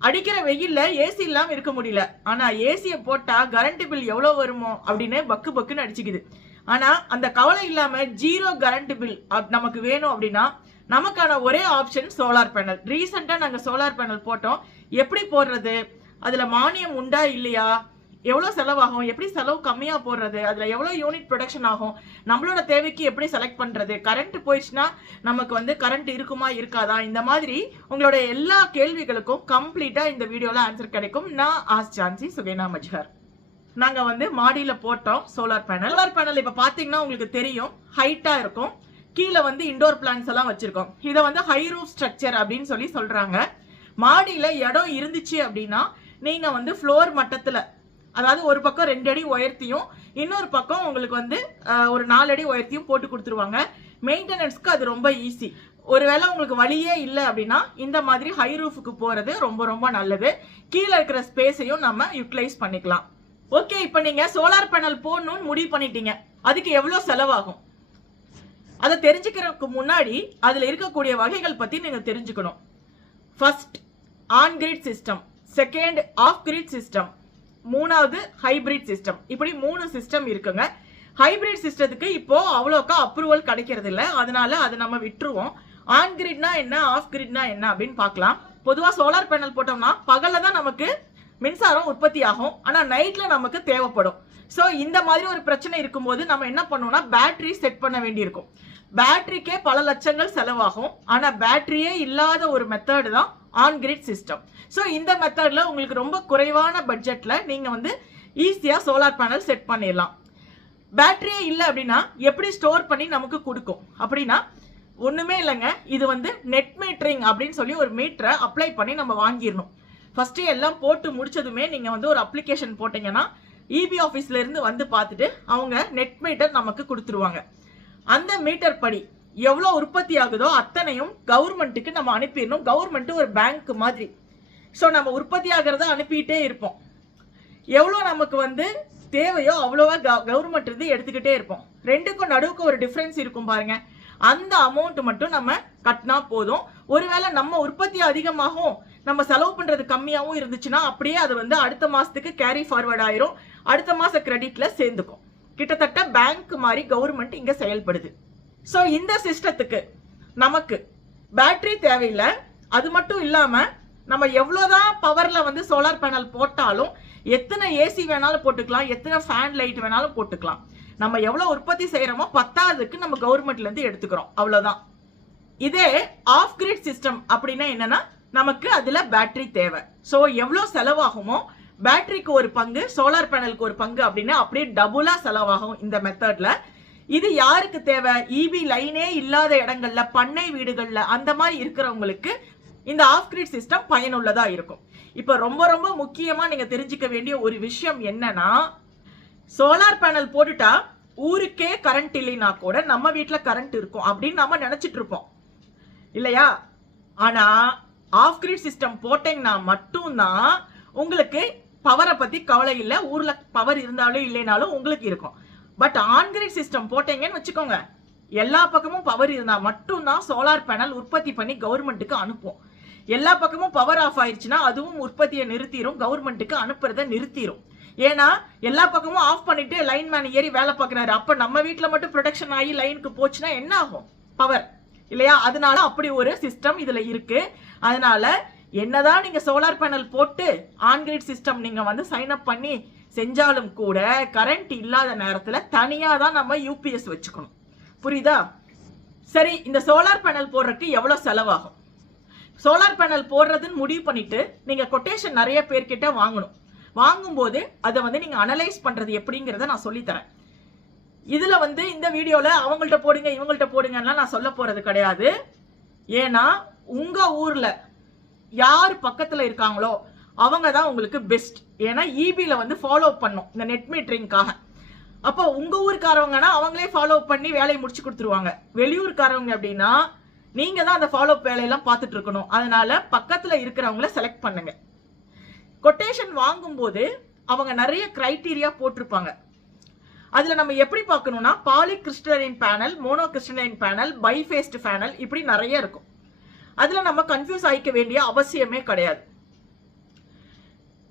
அடிக்கிற வெயில்ல ஏசி இல்லாம இருக்க முடியல. ஆனா ஏசிய போட்டா கரண்ட் பில் எவ்வளவு வருமோ அப்படின்னு பக்கு பக்குன்னு அடிச்சுக்குது. ஆனா அந்த கவலை இல்லாம ஜீரோ கரண்ட் பில் நமக்கு வேணும் அப்படின்னா நமக்கான ஒரே ஆப்ஷன் சோலார் பேனல் ரீசெண்டா நாங்க சோலார் பேனல் போட்டோம். எப்படி போடுறது? அதுல மானியம் உண்டா இல்லையா? எவ்வளோ செலவாகும்? எப்படி செலவு கம்மியாக போடுறது? அதில் எவ்வளோ யூனிட் ப்ரொடக்ஷன் ஆகும்? நம்மளோட தேவைக்கு எப்படி செலக்ட் பண்ணுறது கரண்ட் போயிடுச்சுன்னா நமக்கு வந்து கரண்ட் இருக்குமா இருக்காதா? இந்த மாதிரி உங்களோட எல்லா கேள்விகளுக்கும் கம்ப்ளீட்டாக இந்த வீடியோவில் ஆன்சர் கிடைக்கும். நான் ஆஸ் ஜான்சி சுகேனா மஜ்ஹர். நாங்கள் வந்து மாடியில் போட்டோம் சோலார் பேனல் சோலார் பேனல் இப்போ பார்த்தீங்கன்னா உங்களுக்கு தெரியும் ஹைட்டாக இருக்கும். கீழே வந்து இண்டோர் பிளான்ஸ் எல்லாம் வச்சுருக்கோம். இதை வந்து ஹை ரூஃப் ஸ்ட்ரக்சர் அப்படின்னு சொல்லி சொல்கிறாங்க மாடியில் இடம் இருந்துச்சு அப்படின்னா நீங்கள் வந்து ஃப்ளோர் மட்டத்தில் அதாவது ஒரு பக்கம் ரெண்டு அடி உயர்த்தியும் இன்னொரு பக்கம் உங்களுக்கு வந்து ஒரு நாலு அடி உயர்த்தியும் போட்டு கொடுத்துருவாங்க. மெயின்டெனன்ஸ்க்கு அது ரொம்ப ஈஸி ஒருவேளை உங்களுக்கு வழியே இல்லை அப்படின்னா இந்த மாதிரி ஹை ரூஃபுக்கு போகிறது ரொம்ப ரொம்ப நல்லது. கீழே இருக்கிற ஸ்பேஸையும் நம்ம யூட்டிலைஸ் பண்ணிக்கலாம். ஓகே இப்போ நீங்கள் சோலார் பேனல் போடணும்னு முடிவு பண்ணிட்டீங்க. அதுக்கு எவ்வளோ செலவாகும்? அதை தெரிஞ்சுக்கிறதுக்கு முன்னாடி அதில் இருக்கக்கூடிய வகைகள் பற்றி நீங்கள் தெரிஞ்சுக்கணும். First on grid system second off grid system மூணாவது ஹைபிரிட் சிஸ்டம் இப்படி மூணு சிஸ்டம் இருக்குங்க. ஹைபிரிட் சிஸ்டத்துக்கு இப்போ அவ்வளோக்கா அப்ரூவல் கிடைக்கிறது இல்லை அதனால அதை நம்ம விட்டுருவோம். ஆன் கிரிட்னா என்ன ஆஃப் கிரிட்னா என்ன அப்படின்னு பார்க்கலாம். பொதுவாக சோலார் பேனல் போட்டோம்னா பகலில் தான் நமக்கு மின்சாரம் உற்பத்தி ஆகும் ஆனால் நைட்டில் நமக்கு தேவைப்படும். ஸோ இந்த மாதிரி ஒரு பிரச்சனை இருக்கும்போது நம்ம என்ன பண்ணுவோம்னா பேட்டரி செட் பண்ண வேண்டியிருக்கும். பேட்டரிக்கே பல லட்சங்கள் செலவாகும். ஆனால் பேட்டரியே இல்லாத ஒரு மெத்தடு தான் ஆன் கிரிட் சிஸ்டம் ஸோ இந்த மெத்தடில் உங்களுக்கு ரொம்ப குறைவான பட்ஜெட்டில் நீங்கள் வந்து ஈஸியாக சோலார் பேனல் செட் பண்ணிடலாம். பேட்டரியே இல்லை அப்படின்னா எப்படி ஸ்டோர் பண்ணி நமக்கு கொடுக்கும்? அப்படின்னா ஒன்றுமே இல்லைங்க. இது வந்து நெட் மீட்டரிங் அப்படின்னு சொல்லி ஒரு மீட்டரை அப்ளை பண்ணி நம்ம வாங்கிடணும். ஃபஸ்ட்டு எல்லாம் போட்டு முடிச்சதுமே நீங்கள் வந்து ஒரு அப்ளிகேஷன் போட்டிங்கன்னா இபி ஆஃபீஸ்லேருந்து வந்து பார்த்துட்டு அவங்க நெட் மீட்டர் நமக்கு கொடுத்துருவாங்க. அந்த மீட்டர் படி எவ்வளோ உற்பத்தி ஆகுதோ அத்தனையும் கவர்மெண்ட்டுக்கு நம்ம அனுப்பிடணும். கவர்மெண்ட் ஒரு பேங்க் மாதிரி. ஸோ நம்ம உற்பத்தி ஆகிறத அனுப்பிட்டே இருப்போம். எவ்வளோ நமக்கு வந்து தேவையோ அவ்வளோவா கவர்மெண்ட் இருந்து எடுத்துக்கிட்டே இருப்போம். ரெண்டுக்கும் நடுவுக்கு ஒரு டிஃப்ரென்ஸ் இருக்கும் பாருங்க. அந்த அமௌண்ட் மட்டும் நம்ம கட்டினா போதும். ஒருவேளை நம்ம உற்பத்தி அதிகமாகும் நம்ம செலவு பண்றது கம்மியாகவும் இருந்துச்சுன்னா அப்படியே அது வந்து அடுத்த மாசத்துக்கு கேரி ஃபார்வர்ட் ஆயிரும். அடுத்த மாச கிரெடிட்ல சேர்ந்துக்கும். கிட்டத்தட்ட பேங்க் மாதிரி கவர்மெண்ட் இங்க செயல்படுது. ஸோ இந்த சிஸ்டத்துக்கு நமக்கு பேட்டரி தேவையில்லை. அது மட்டும் இல்லாம நம்ம எவ்வளோதான் பவர்ல வந்து சோலார் பேனல் போட்டாலும் எத்தனை ஏசி வேணாலும் போட்டுக்கலாம் எத்தனை ஃபேன் லைட் வேணாலும் போட்டுக்கலாம். நம்ம எவ்வளவு உற்பத்தி செய்கிறோமோ பத்தாவதுக்கு நம்ம கவர்மெண்ட்ல இருந்து எடுத்துக்கிறோம். அவ்வளவுதான். இதே ஆஃப் கிரிட் சிஸ்டம் அப்படின்னா என்னன்னா நமக்கு அதுல பேட்டரி தேவை. ஸோ எவ்வளவு செலவாகுமோ பேட்டரிக்கு ஒரு பங்கு சோலார் பேனலுக்கு ஒரு பங்கு அப்படின்னா அப்படியே டபுளா செலவாகும் இந்த மெத்தட்ல இது யாருக்கு தேவை? இபி லைனே இல்லாத இடங்கள்ல பண்ணை வீடுகள்ல அந்த மாதிரி இருக்கிறவங்களுக்கு இந்த ஆஃப் கிரிட் சிஸ்டம் பயனுள்ளதா இருக்கும். இப்ப ரொம்ப ரொம்ப முக்கியமா நீங்க தெரிஞ்சுக்க வேண்டிய ஒரு விஷயம் என்னன்னா சோலார் பேனல் போட்டுட்டா ஊருக்கே கரண்ட் இல்லைன்னா கூட நம்ம வீட்டில் கரண்ட் இருக்கும் அப்படின்னு நம்ம நினைச்சிட்டு இருப்போம். இல்லையா? ஆனா ஆஃப் கிரிட் சிஸ்டம் போட்டீங்கன்னா மட்டும்தான் உங்களுக்கு பவரை பத்தி கவலை இல்லை. ஊர்ல பவர் இருந்தாலும் இல்லைனாலும் உங்களுக்கு இருக்கும். பட் ஆன்கிரிட் சிஸ்டம் போட்டீங்கன்னு வச்சுக்கோங்க. எல்லா பக்கமும் பவர் இருந்தால் மட்டும்தான் சோலார் பேனல் உற்பத்தி பண்ணி கவர்மெண்ட்டுக்கு அனுப்பும். எல்லா பக்கமும் பவர் ஆஃப் ஆயிடுச்சுன்னா அதுவும் உற்பத்தியை நிறுத்திடும் கவர்மெண்ட்டுக்கு அனுப்புறத நிறுத்திடும் ஏன்னா எல்லா பக்கமும் ஆஃப் பண்ணிட்டு லைன் மேன் ஏறி வேலை பார்க்குறாரு. அப்போ நம்ம வீட்டில் மட்டும் ப்ரொடக்ஷன் ஆகி லைனுக்கு போச்சுன்னா என்ன ஆகும்? பவர் இல்லையா? அதனால அப்படி ஒரு சிஸ்டம் இதில் இருக்கு. அதனால என்னதான் நீங்கள் சோலார் பேனல் போட்டு ஆன்கிரிட் சிஸ்டம் நீங்கள் வந்து சைன் அப் பண்ணி செஞ்சாலும் கூட கரண்ட் இல்லாத நேரத்தில் தனியாக தான் நம்ம யூபிஎஸ் வச்சுக்கணும். புரியுதா? சரி இந்த சோலார் பேனல் போடுறதுக்கு எவ்வளோ செலவாகும்? சோலார் பேனல் போடுறதுன்னு முடிவு பண்ணிட்டு நீங்கள் கொட்டேஷன் நிறைய பேர்கிட்ட வாங்கணும். வாங்கும்போது அதை வந்து நீங்கள் அனலைஸ் பண்ணுறது எப்படிங்கிறத நான் சொல்லித் தரேன் வந்து இந்த வீடியோவில் அவங்கள்ட்ட போடுங்க இவங்கள்ட்ட போடுங்கன்னா நான் சொல்ல போகிறது கிடையாது. ஏன்னா உங்கள் ஊரில் யார் பக்கத்தில் இருக்காங்களோ அவங்க தான் உங்களுக்கு பெஸ்ட் ஏன்னா இபியில் வந்து ஃபாலோ பண்ணும் இந்த நெட் மீட்டரிங்காக அப்போ உங்கள் ஊருக்காரவங்கன்னா அவங்களே ஃபாலோ பண்ணி வேலையை முடிச்சு கொடுத்துருவாங்க. வெளியூர்காரவங்க அப்படின்னா நீங்கள் தான் அந்த ஃபாலோ வேலையெல்லாம் பார்த்துட்டு இருக்கணும் அதனால பக்கத்தில் இருக்கிறவங்கள செலக்ட் பண்ணுங்க. கொட்டேஷன் வாங்கும்போது அவங்க நிறைய கிரைட்டீரியா போட்டிருப்பாங்க. அதில் நம்ம எப்படி பார்க்கணும்னா poly crystalline panel mono crystalline panel bifacial panel இப்படி நிறைய இருக்கும். அதில் நம்ம கன்ஃபியூஸ் ஆகிக்க வேண்டிய அவசியமே கிடையாது.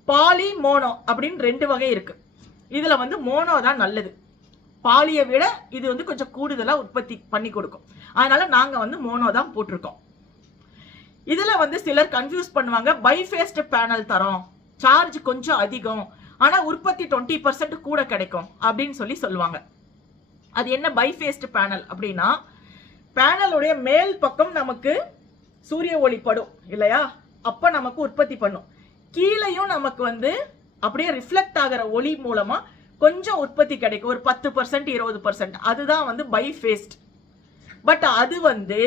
பாலி மோனோ அப்படின்னு ரெண்டு வகை இருக்கு. இதுல வந்து மோனோ தான் நல்லது. பாலியை விட இது வந்து கொஞ்சம் கூடுதலா உற்பத்தி பண்ணி கொடுக்கும். அதனால நாங்க வந்து மோனோ தான் போட்டிருக்கோம். இதுல வந்து சிலர் கன்ஃபியூஸ் பண்ணுவாங்க பைஃபேஸ்ட் பேனல் தரோம் சார்ஜ் கொஞ்சம் அதிகம் ஆனா உற்பத்தி டுவெண்ட்டி பர்சன்ட் கூட கிடைக்கும் அப்படின்னு சொல்லி சொல்லுவாங்க. அது என்ன பைஃபேஸ்ட் பேனல் அப்படின்னா பேனலுடைய மேல் பக்கம் நமக்கு சூரிய ஒளி படும் இல்லையா? அப்ப நமக்கு உற்பத்தி பண்ணும். கீழேயும் நமக்கு வந்து அப்படியே ரிஃப்ளெக்ட் ஆகிற ஒளி மூலமா கொஞ்சம் உற்பத்தி கிடைக்கும். ஒரு பத்து பர்சன்ட் இருபது பர்சன்ட் அதுதான் வந்து பைஃபேஸ்ட் பட் அது வந்து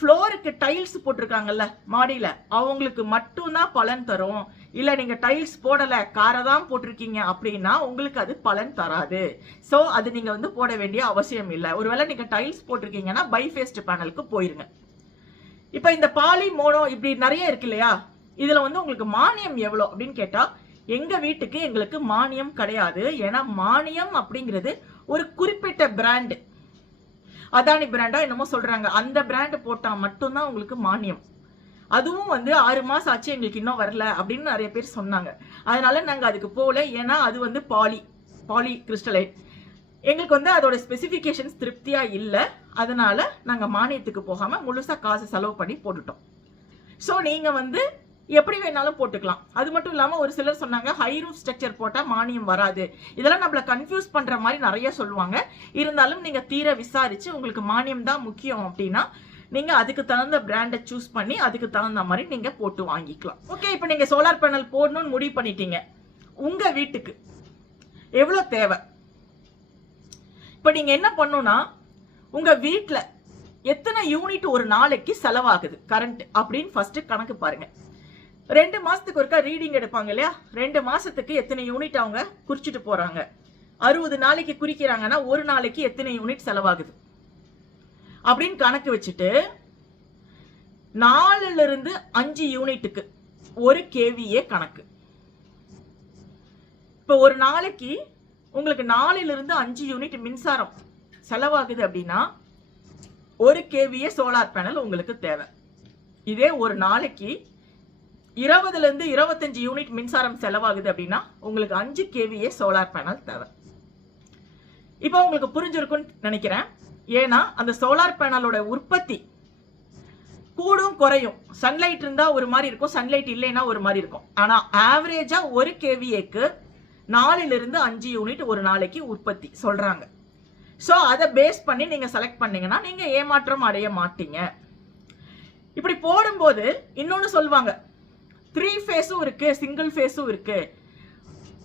ஃப்ளோருக்கு டைல்ஸ் போட்டிருக்காங்கல்ல மாடியில. அவங்களுக்கு மட்டும்தான் பலன் தரும். இல்லை நீங்க டைல்ஸ் போடலை காரை தான் போட்டிருக்கீங்க அப்படின்னா உங்களுக்கு அது பலன் தராது. ஸோ அது நீங்க வந்து போட வேண்டிய அவசியம் இல்லை. ஒருவேளை நீங்க டைல்ஸ் போட்டிருக்கீங்கன்னா பைஃபேஸ்ட் பேனலுக்கு போயிருங்க. இப்போ இந்த பாலி மோனோ இப்படி நிறைய இருக்கு இல்லையா? இதுல வந்து உங்களுக்கு மானியம் எவ்வளவு அப்படின்னு கேட்டா எங்க வீட்டுக்கு எங்களுக்கு மானியம் கிடையாது. ஏன்னா மானியம் அப்படிங்கிறது ஒரு குறிப்பிட்ட பிராண்டு அதானி பிராண்டா என்னமோ சொல்றாங்க. அந்த பிராண்டு போட்டா மட்டும்தான் உங்களுக்கு மானியம். அதுவும் வந்து ஆறு மாசம் ஆச்சு எங்களுக்கு இன்னும் வரல அப்படின்னு நிறைய பேர் சொன்னாங்க. அதனால நாங்க அதுக்கு போகல. ஏன்னா அது வந்து பாலி பாலி கிறிஸ்டலைட் எங்களுக்கு வந்து அதோட ஸ்பெசிஃபிகேஷன்ஸ் திருப்தியா இல்ல. அதனால நாங்க மானியத்துக்கு போகாம முழுசா காசு செலவு பண்ணி போட்டுட்டோம். ஸோ நீங்க வந்து எப்படி வேணாலும் போட்டுக்கலாம். அது மட்டும் இல்லாம ஒரு சிலர் சொன்னாங்க ஹை ரூஃப் ஸ்ட்ரக்சர் போட்டா மானியம் வராது. இதெல்லாம் நம்மள கன்ஃபியூஸ் பண்ற மாதிரி நிறைய சொல்லுவாங்க. இருந்தாலும் நீங்க தீர விசாரிச்சு உங்களுக்கு மானியம் தான் முக்கியம் அப்படின்னா நீங்க அதுக்கு தகுந்த பிராண்டை சூஸ் பண்ணி அதுக்கு தகுந்த மாதிரி நீங்க போட்டு வாங்கிக்கலாம். ஓகே இப்போ நீங்க சோலார் பேனல் போடணும்னு முடிவு பண்ணிட்டீங்க. உங்க வீட்டுக்கு எவ்வளோ தேவை? இப்போ நீங்க என்ன பண்ணணும்னா உங்க வீட்டில் எத்தனை யூனிட் ஒரு நாளைக்கு செலவாகுது கரண்ட் அப்படின்னு ஃபர்ஸ்ட் கணக்கு பாருங்க. ரெண்டு மாசத்துக்கு ஒருக்கா ரீடிங் எடுப்பாங்க இல்லையா? ரெண்டு மாசத்துக்கு எத்தனை யூனிட் அவங்க குறிச்சிட்டு போறாங்க. அறுபது நாளைக்கு குறிக்கிறாங்கன்னா ஒரு நாளைக்கு எத்தனை யூனிட் செலவாகுது? அப்படின்னு கணக்கு வச்சுட்டு நாலுல இருந்து அஞ்சு யூனிட்டுக்கு ஒரு கேவியே கணக்கு. இப்போ ஒரு நாளைக்கு உங்களுக்கு நாலுலேருந்து அஞ்சு யூனிட் மின்சாரம் செலவாகுது அப்படின்னா ஒரு கேவியே சோலார் பேனல் உங்களுக்கு தேவை. இதே ஒரு நாளைக்கு இருபதுல இருந்து இருபத்தஞ்சு யூனிட் மின்சாரம் செலவாகுது அப்படின்னா உங்களுக்கு அஞ்சு கேவிஏ சோலார் பேனல் தேவை. இப்போ உங்களுக்கு புரிஞ்சிருக்கும்னு நினைக்கிறேன். ஏன்னா அந்த சோலார் பேனலோட உற்பத்தி கூடும் குறையும். சன்லைட் இருந்தா ஒரு மாதிரி இருக்கும் சன்லைட் இல்லைன்னா ஒரு மாதிரி இருக்கும். ஆனா ஆவரேஜா ஒரு கேவிஏக்கு நாலுல இருந்து அஞ்சு யூனிட் ஒரு நாளைக்கு உற்பத்தி சொல்றாங்க. ஸோ அதை பேஸ் பண்ணி நீங்க செலக்ட் பண்ணீங்கன்னா நீங்க ஏமாற்றம் அடைய மாட்டீங்க. இப்படி போடும்போது இன்னொன்னு சொல்லுவாங்க. த்ரீ ஃபேஸும் இருக்கு சிங்கிள் ஃபேஸும் இருக்கு.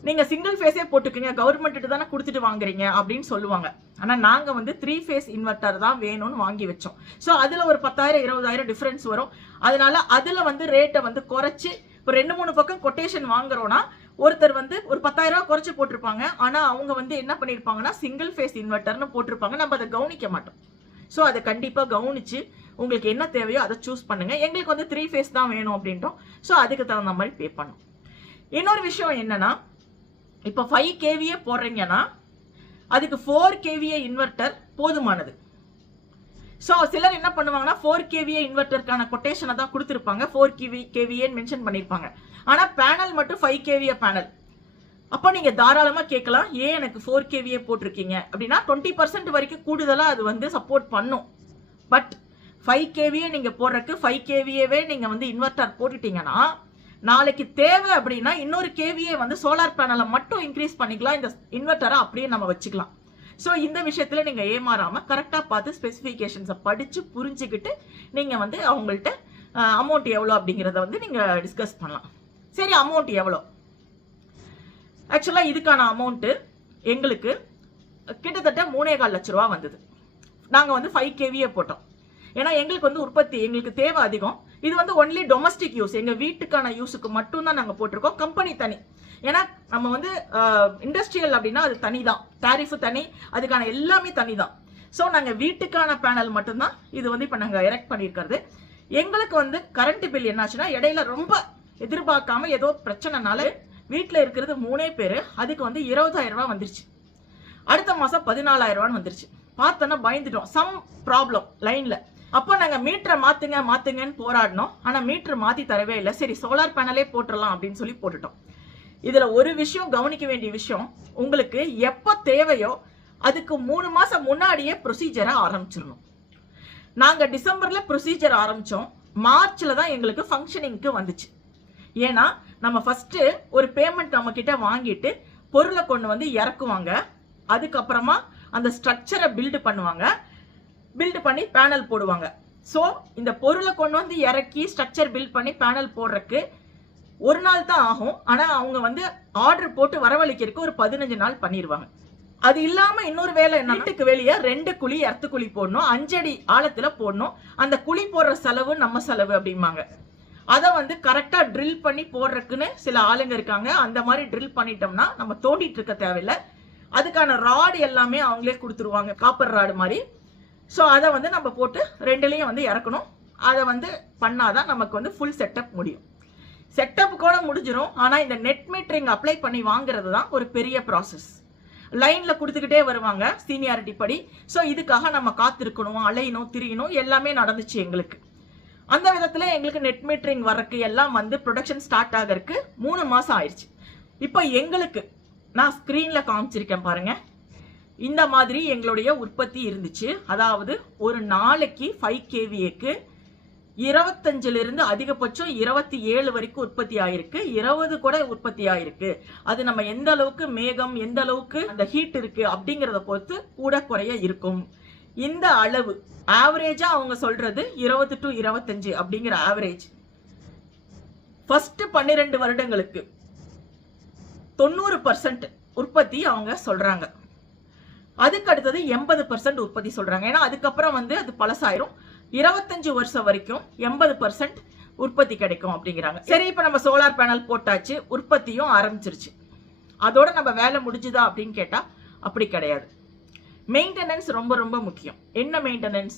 நீங்க சிங்கிள் ஃபேஸே போட்டுக்கங்க கவர்மெண்ட் தானே கொடுத்துட்டு வாங்குறீங்க அப்படின்னு சொல்லுவாங்க. ஆனா நாங்க வந்து த்ரீ ஃபேஸ் இன்வெர்டர் தான் வேணும்னு வாங்கி வச்சோம். ஸோ அதுல ஒரு பத்தாயிரம் இருபதாயிரம் டிஃபரன்ஸ் வரும். அதனால அதுல வந்து ரேட்டை வந்து குறைச்சு இப்போ ரெண்டு மூணு பக்கம் கொட்டேஷன் வாங்குறோம்னா ஒருத்தர் வந்து ஒரு பத்தாயிரம் ரூபா குறைச்சு போட்டிருப்பாங்க. ஆனா அவங்க வந்து என்ன பண்ணிருப்பாங்கன்னா சிங்கிள் ஃபேஸ் இன்வெர்டர்னு போட்டிருப்பாங்க. நம்ம அதை கவனிக்க மாட்டோம். ஸோ அதை கண்டிப்பா கவனிச்சு உங்களுக்கு என்ன தேவையோ அதை சூஸ் பண்ணுங்க. எங்களுக்கு வந்து த்ரீ ஃபேஸ் தான் வேணும் அப்படின்றோம். ஸோ அதுக்கு தகுந்த மாதிரி பே பண்ணும் இன்னொரு விஷயம் என்னன்னா இப்போ ஃபைவ் கேவியே போடுறீங்கன்னா அதுக்கு ஃபோர் கேவிஏ இன்வெர்ட்டர் போதுமானது. ஸோ சிலர் என்ன பண்ணுவாங்கன்னா ஃபோர் கேவிஏ இன்வெர்ட்டருக்கான கொட்டேஷனை தான் கொடுத்துருப்பாங்க. ஃபோர் கேவி கேவிஏன்னு மென்ஷன் பண்ணியிருப்பாங்க ஆனால் பேனல் மட்டும் ஃபைவ் கேவிஏ பேனல் அப்போ நீங்கள் தாராளமாக கேட்கலாம் ஏன் எனக்கு ஃபோர் கேவிஏ போட்டிருக்கீங்க? அப்படின்னா டுவெண்ட்டி பர்சன்ட் வரைக்கும் கூடுதலாக அது வந்து சப்போர்ட் பண்ணும். பட் ஃபைவ் கேவியே நீங்கள் போடுறதுக்கு ஃபைவ் கேவியவே நீங்கள் வந்து இன்வெர்ட்டர் போட்டுட்டீங்கன்னா நாளைக்கு தேவை அப்படின்னா இன்னொரு கேவியே வந்து சோலார் பேனலை மட்டும் இன்க்ரீஸ் பண்ணிக்கலாம். இந்த இன்வெர்டரை அப்படியே நம்ம வச்சுக்கலாம். ஸோ இந்த விஷயத்தில் நீங்கள் ஏமாறாமல் கரெக்டாக பார்த்து ஸ்பெசிஃபிகேஷன்ஸை படித்து புரிஞ்சுக்கிட்டு நீங்கள் வந்து அவங்கள்ட்ட அமௌண்ட் எவ்வளோ அப்படிங்கிறத வந்து நீங்கள் டிஸ்கஸ் பண்ணலாம். சரி அமௌண்ட் எவ்வளோ? ஆக்சுவலாக இதுக்கான அமௌண்ட்டு எங்களுக்கு கிட்டத்தட்ட மூணே கால் லட்ச ரூபா வந்தது. நாங்கள் வந்து ஃபைவ் கேவியே போட்டோம். ஏன்னா எங்களுக்கு வந்து உற்பத்தி எங்களுக்கு தேவை அதிகம். இது வந்து ஒன்லி டொமஸ்டிக் யூஸ் எங்கள் வீட்டுக்கான யூஸுக்கு மட்டும்தான் நாங்கள் போட்டிருக்கோம். கம்பெனி தனி. ஏன்னா நம்ம வந்து இண்டஸ்ட்ரியல் அப்படின்னா அது தனி தான் டேரிஃபு தனி. அதுக்கான எல்லாமே தனி தான் ஸோ நாங்கள் வீட்டுக்கான பேனல் மட்டும்தான் இது வந்து இப்போ நாங்கள் எரெக்ட் பண்ணியிருக்கிறது. எங்களுக்கு வந்து கரண்ட் பில் என்னாச்சுன்னா இடையில ரொம்ப எதிர்பார்க்காம ஏதோ பிரச்சனைனால வீட்டில் இருக்கிறது மூணே பேர். அதுக்கு வந்து இருபதாயிரம் ரூபா வந்துருச்சு. அடுத்த மாதம் பதினாலாயிரம் ரூபான்னு வந்துருச்சு. பார்த்தோன்னா பயந்துட்டோம். சம் ப்ராப்ளம் லைனில் அப்போ நாங்கள் மீட்டரை மாற்றுங்க மாற்றுங்கன்னு போராடினோம். ஆனால் மீட்ரு மாற்றி தரவே இல்லை. சரி சோலார் பேனலே போட்டுடலாம் அப்படின்னு சொல்லி போட்டுட்டோம். இதில் ஒரு விஷயம் கவனிக்க வேண்டிய விஷயம் உங்களுக்கு எப்போ தேவையோ அதுக்கு மூணு மாதம் முன்னாடியே ப்ரொசீஜரை ஆரம்பிச்சிடணும். நாங்கள் டிசம்பரில் ப்ரொசீஜர் ஆரம்பித்தோம் மார்ச்சில் தான் எங்களுக்கு ஃபங்க்ஷனிங்க்கு வந்துச்சு. ஏன்னா நம்ம ஃபஸ்ட்டு ஒரு பேமெண்ட் நம்ம கிட்ட வாங்கிட்டு பொருளை கொண்டு வந்து இறக்குவாங்க. அதுக்கப்புறமா அந்த ஸ்ட்ரக்சரை பில்டு பண்ணுவாங்க. பில்டு பண்ணி பேனல் போடுவாங்க. ஸோ இந்த பொருளை கொண்டு வந்து இறக்கி ஸ்ட்ரக்சர் பில்ட் பண்ணி பேனல் போடுறதுக்கு ஒரு நாள் தான் ஆகும். ஆனா அவங்க வந்து ஆர்டர் போட்டு வரவழைக்கிறதுக்கு ஒரு பதினஞ்சு நாள் பண்ணிடுவாங்க அது இல்லாம இன்னொரு வேலை என்ன வீட்டுக்கு வெளியே ரெண்டு குழி எர்த்து குழி போடணும். அஞ்சடி ஆழத்துல போடணும். அந்த குழி போடுற செலவு நம்ம செலவு அப்படிம்பாங்க. அதை வந்து கரெக்டா ட்ரில் பண்ணி போடுறதுக்குன்னு சில ஆளுங்க இருக்காங்க. அந்த மாதிரி ட்ரில் பண்ணிட்டோம்னா நம்ம தோண்டிட்டு இருக்க தேவையில்லை. அதுக்கான ராடு எல்லாமே அவங்களே கொடுத்துருவாங்க. காப்பர் ராடு மாதிரி. ஸோ அதை வந்து நம்ம போட்டு ரெண்டுலேயும் வந்து இறக்கணும். அதை வந்து பண்ணாதான் நமக்கு வந்து ஃபுல் செட்டப் முடியும். செட்டப் கூட முடிஞ்சிடும் ஆனால் இந்த நெட் மீட்டரிங் அப்ளை பண்ணி வாங்குறது தான் ஒரு பெரிய ப்ராசஸ் லைனில் கொடுத்துக்கிட்டே வருவாங்க சீனியாரிட்டி படி. ஸோ இதுக்காக நம்ம காத்திருக்கணும் அலையணும் திரியணும் எல்லாமே நடந்துச்சு எங்களுக்கு. அந்த விதத்தில் எங்களுக்கு நெட் மீட்டரிங் வரக்கு எல்லாம் வந்து ப்ரொடக்ஷன் ஸ்டார்ட் ஆகறதுக்கு மூணு மாதம் ஆயிடுச்சு. இப்போ எங்களுக்கு நான் ஸ்க்ரீனில் காமிச்சிருக்கேன் பாருங்கள் இந்த மாதிரி எங்களுடைய உற்பத்தி இருந்துச்சு. அதாவது ஒரு நாளைக்கு ஃபைவ் கேவிஏக்கு இருபத்தஞ்சுல இருந்து அதிகபட்சம் இருபத்தி ஏழு வரைக்கும் உற்பத்தி ஆயிருக்கு. இருபது கூட உற்பத்தி ஆயிருக்கு. அது நம்ம எந்த அளவுக்கு மேகம் எந்த அளவுக்கு அந்த ஹீட் இருக்கு அப்படிங்கிறத பொறுத்து கூட குறைய இருக்கும். இந்த அளவு ஆவரேஜா அவங்க சொல்றது இருபது டு இருபத்தஞ்சு அப்படிங்கிற ஆவரேஜ் ஃபர்ஸ்ட் பன்னிரெண்டு வருடங்களுக்கு தொண்ணூறு பர்சன்ட் உற்பத்தி அவங்க சொல்றாங்க. அதுக்கு அடுத்தது எண்பது பர்சன்ட் உற்பத்தி சொல்றாங்க. ஏன்னா அதுக்கப்புறம் வந்து அது பழசாயிரும். இருபத்தஞ்சு வருஷம் வரைக்கும் எண்பது பர்சன்ட் உற்பத்தி கிடைக்கும் அப்படிங்கிறாங்க. சரி இப்ப நம்ம சோலார் பேனல் போட்டாச்சு உற்பத்தியும் ஆரம்பிச்சிருச்சு. அதோட நம்ம வேலை முடிஞ்சுதா அப்படின்னு கேட்டா அப்படி கிடையாது. மெயின்டெனன்ஸ் ரொம்ப ரொம்ப முக்கியம். என்ன மெயின்டெனன்ஸ்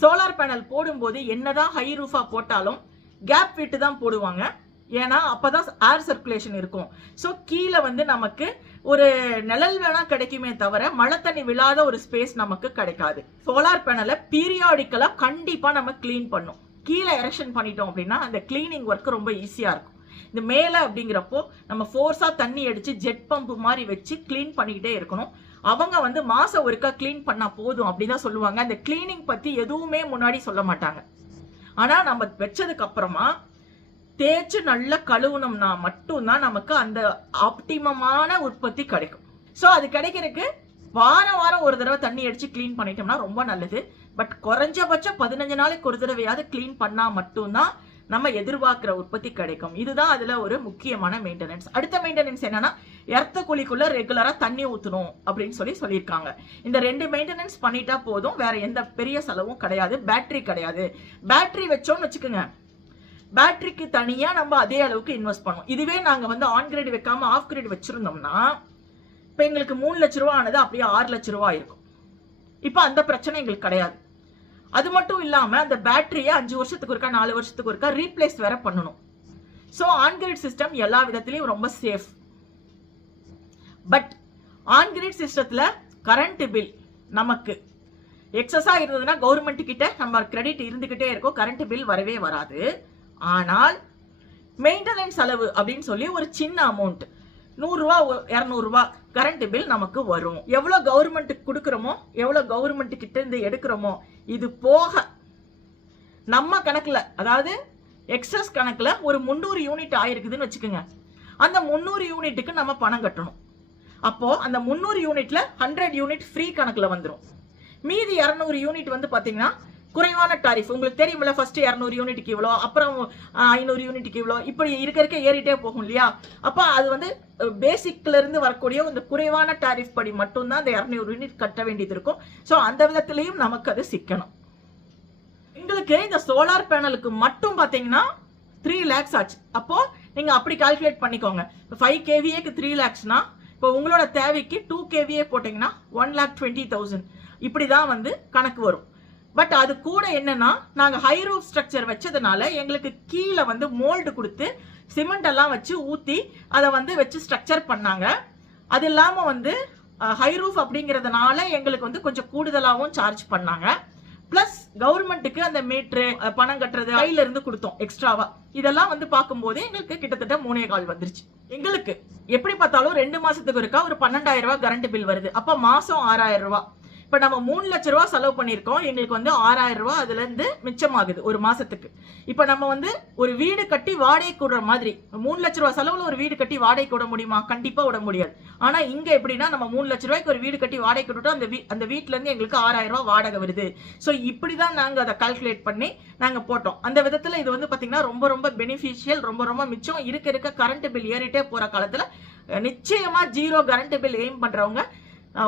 சோலார் பேனல் போடும்போது என்னதான் ஹை ரூஃபா போட்டாலும் கேப் விட்டு தான் போடுவாங்க. ஏன்னா அப்பதான் ஏர் சர்க்குலேஷன் இருக்கும். ஸோ கீழே வந்து நமக்கு ஒரு நிழல் வேணா கிடைக்குமே தவிர மழை தண்ணி விழாத ஒரு ஸ்பேஸ் நமக்கு கிடைக்காது. சோலார் பேனலை பீரியாடிக்கலா கண்டிப்பா நம்ம க்ளீன் பண்ணும். கீழே எரெக்ஷன் பண்ணிட்டோம் அப்படின்னா அந்த கிளீனிங் ஒர்க் ரொம்ப ஈஸியா இருக்கும். இந்த மேலே அப்படிங்கிறப்போ நம்ம ஃபோர்ஸாக தண்ணி அடித்து ஜெட் பம்ப் மாதிரி வச்சு க்ளீன் பண்ணிக்கிட்டே இருக்கணும். அவங்க வந்து மாதம் ஒருக்கா க்ளீன் பண்ணால் போதும் அப்படின்னு சொல்லுவாங்க. அந்த க்ளீனிங் பற்றி எதுவுமே முன்னாடி சொல்ல மாட்டாங்க. ஆனால் நம்ம வச்சதுக்கு அப்புறமா தேய்ச்சி நல்லா கழுவுனோம்னா மட்டும்தான் நமக்கு அந்த ஆப்டிமமான உற்பத்தி கிடைக்கும். ஸோ அது கிடைக்கிறதுக்கு வாரம் வாரம் ஒரு தடவை தண்ணி அடிச்சு க்ளீன் பண்ணிட்டோம்னா ரொம்ப நல்லது. பட் குறைஞ்சபட்சம் பதினஞ்சு நாளைக்கு ஒரு தடவையாவது க்ளீன் பண்ணால் மட்டும்தான் நம்ம எதிர்பார்க்குற உற்பத்தி கிடைக்கும். இதுதான் அதில் ஒரு முக்கியமான மெயின்டெனன்ஸ் அடுத்த மெயின்டெனன்ஸ் என்னன்னா எர்த்த குழிக்குள்ள ரெகுலராக தண்ணி ஊற்றணும் அப்படின்னு சொல்லி சொல்லியிருக்காங்க. இந்த ரெண்டு மெயின்டெனன்ஸ் பண்ணிட்டா போதும் வேற எந்த பெரிய செலவும் கிடையாது பேட்டரி கிடையாது. பேட்டரி வச்சோம்னு வச்சுக்கோங்க பேட்டரிக்கு தனியா நம்ம அதே அளவுக்கு இன்வெஸ்ட் பண்ணுவோம். இதுவே நாங்க வந்து ஆன் கிரேட் வைக்காம ஆஃப் கிரேட் வச்சிருந்தோம்னா இப்போ எங்களுக்கு மூணு லட்ச ரூபா ஆனது அப்படியே ஆறு லட்ச ரூபா இருக்கும் இப்போ அந்த பிரச்சனை எங்களுக்கு கிடையாது. அது மட்டும் இல்லாம அந்த பேட்டரியை அஞ்சு வருஷத்துக்கு ஒருக்கா நாலு வருஷத்துக்கு ஒருக்கா ரீப்ளேஸ் வேற பண்ணணும். ஸோ ஆன்கிரிட் சிஸ்டம் எல்லா விதத்திலையும் ரொம்ப சேஃப் பட் ஆன்கிரிட் சிஸ்டத்துல கரண்ட் பில் நமக்கு. எக்ஸஸாக இருந்ததுன்னா கவர்மெண்ட் கிட்ட நம்ம கிரெடிட் இருந்துகிட்டே இருக்கும். கரண்ட் பில் வரவே வராது. ஆனால் மெயின்டெனன்ஸ் செலவு அப்படின்னு சொல்லி ஒரு சின்ன அமௌண்ட் நூறுரூவா இரநூறுவா கரண்ட் பில் நமக்கு வரும். எவ்வளோ கவர்மெண்ட்டுக்கு கொடுக்குறோமோ எவ்வளோ கவர்மெண்ட் கிட்ட இருந்து எடுக்கிறோமோ இது போக நம்ம கணக்குல அதாவது எக்ஸஸ் கணக்குல ஒரு முந்நூறு யூனிட் ஆயிருக்குதுன்னு வச்சுக்கோங்க. அந்த முந்நூறு யூனிட்டுக்கு நம்ம பணம் கட்டணும். அப்போ அந்த முந்நூறு யூனிட்ல ஹண்ட்ரட் யூனிட் ஃப்ரீ கணக்குல வந்துடும் மீதி இரநூறு யூனிட் வந்து பாத்தீங்கன்னா குறைவான டாரிஃப் உங்களுக்கு தெரியுமில்ல ஃபர்ஸ்ட் இரநூறு யூனிட்டுக்கு இவ்வளோ அப்புறம் ஐநூறு யூனிட்டுக்கு இவ்வளோ இப்படி இருக்க இருக்க ஏறிட்டே போகும் இல்லையா? அப்போ அது வந்து பேசிக்ல இருந்து வரக்கூடிய இந்த குறைவான டாரிஃப் படி மட்டும்தான் அந்த இரநூறு யூனிட் கட்ட வேண்டியது இருக்கும். ஸோ அந்த விதத்துலையும் நமக்கு அது சிக்கணும். எங்களுக்கு இந்த சோலார் பேனலுக்கு மட்டும் பார்த்தீங்கன்னா த்ரீ லேக்ஸ் ஆச்சு. அப்போ நீங்க அப்படி கால்குலேட் பண்ணிக்கோங்க. ஃபைவ் கேவிஏக்கு த்ரீ லேக்ஸ்னா இப்போ உங்களோட தேவைக்கு டூ கேவிஏ போட்டிங்கன்னா ஒன் லேக் டுவெண்ட்டி தௌசண்ட் இப்படி தான் வந்து கணக்கு வரும். பட் அது கூட என்னன்னா நாங்க ஹை ரூஃப் ஸ்ட்ரக்சர் வச்சதுனால எங்களுக்கு கீழே வந்து மோல்டு கொடுத்து சிமெண்ட் எல்லாம் வச்சு ஊத்தி அதை வந்து வச்சு ஸ்ட்ரக்சர் பண்ணாங்க. அது இல்லாம வந்து ஹை ரூஃப் அப்படிங்கறதுனால எங்களுக்கு வந்து கொஞ்சம் கூடுதலாகவும் சார்ஜ் பண்ணாங்க. பிளஸ் கவர்மெண்ட்டுக்கு அந்த மீட்ரு பணம் கட்டுறது கையில இருந்து கொடுத்தோம் எக்ஸ்ட்ராவா இதெல்லாம் வந்து பார்க்கும்போது எங்களுக்கு கிட்டத்தட்ட மூணே கால் வந்துருச்சு. எங்களுக்கு எப்படி பார்த்தாலும் ரெண்டு மாசத்துக்கு இருக்கா ஒரு பன்னெண்டாயிரம் ரூபாய் கரண்ட் பில் வருது. அப்ப மாசம் ஆறாயிரம் ரூபாய். இப்ப நம்ம மூணு லட்ச ரூபா செலவு பண்ணிருக்கோம் எங்களுக்கு வந்து ஆறாயிரம் ரூபாய் அதுல இருந்து மிச்சமாகுது ஒரு மாசத்துக்கு. இப்ப நம்ம வந்து ஒரு வீடு கட்டி வாடகை கூடுற மாதிரி மூணு லட்ச ரூபாய் செலவுல ஒரு வீடு கட்டி வாடகை விட முடியுமா? கண்டிப்பா விட முடியாது. ஆனா இங்க எப்படின்னா நம்ம மூணு லட்ச ரூபாய்க்கு ஒரு வீடு கட்டி வாடகை விட்டுட்டோம் அந்த வீ அந்த வீட்ல இருந்து எங்களுக்கு ஆறாயிரம் ரூபாய் வாடகை வருது. ஸோ இப்படிதான் நாங்க அதை கால்குலேட் பண்ணி நாங்க போட்டோம். அந்த விதத்துல இது வந்து பாத்தீங்கன்னா ரொம்ப ரொம்ப பெனிஃபிஷியல் ரொம்ப ரொம்ப மிச்சம் இருக்க இருக்க கரண்ட் பில் ஏறிட்டே போற காலத்துல நிச்சயமா ஜீரோ கரண்ட் பில் எய்ம் பண்றவங்க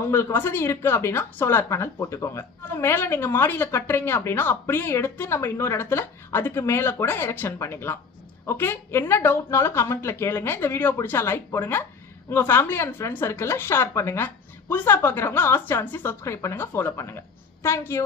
உங்களுக்கு வசதி இருக்கு அப்படின்னா சோலார் பேனல் போட்டுக்கோங்க. மேலே மேல நீங்க மாடியில கட்டுறீங்க அப்படின்னா அப்படியே எடுத்து நம்ம இன்னொரு இடத்துல அதுக்கு மேல கூட எரெக்ஷன் பண்ணிக்கலாம். ஓகே என்ன டவுட்னாலும் கமெண்ட்ல கேளுங்க. இந்த வீடியோ பிடிச்சா லைக் போடுங்க. உங்க ஃபேமிலி அண்ட் ஃப்ரெண்ட்ஸ் சர்க்கிளில் ஷேர் பண்ணுங்க. புதுசா பார்க்குறவங்க ஆஸ் சான்சி சப்ஸ்கிரைப் பண்ணுங்க ஃபாலோ பண்ணுங்க. Thank you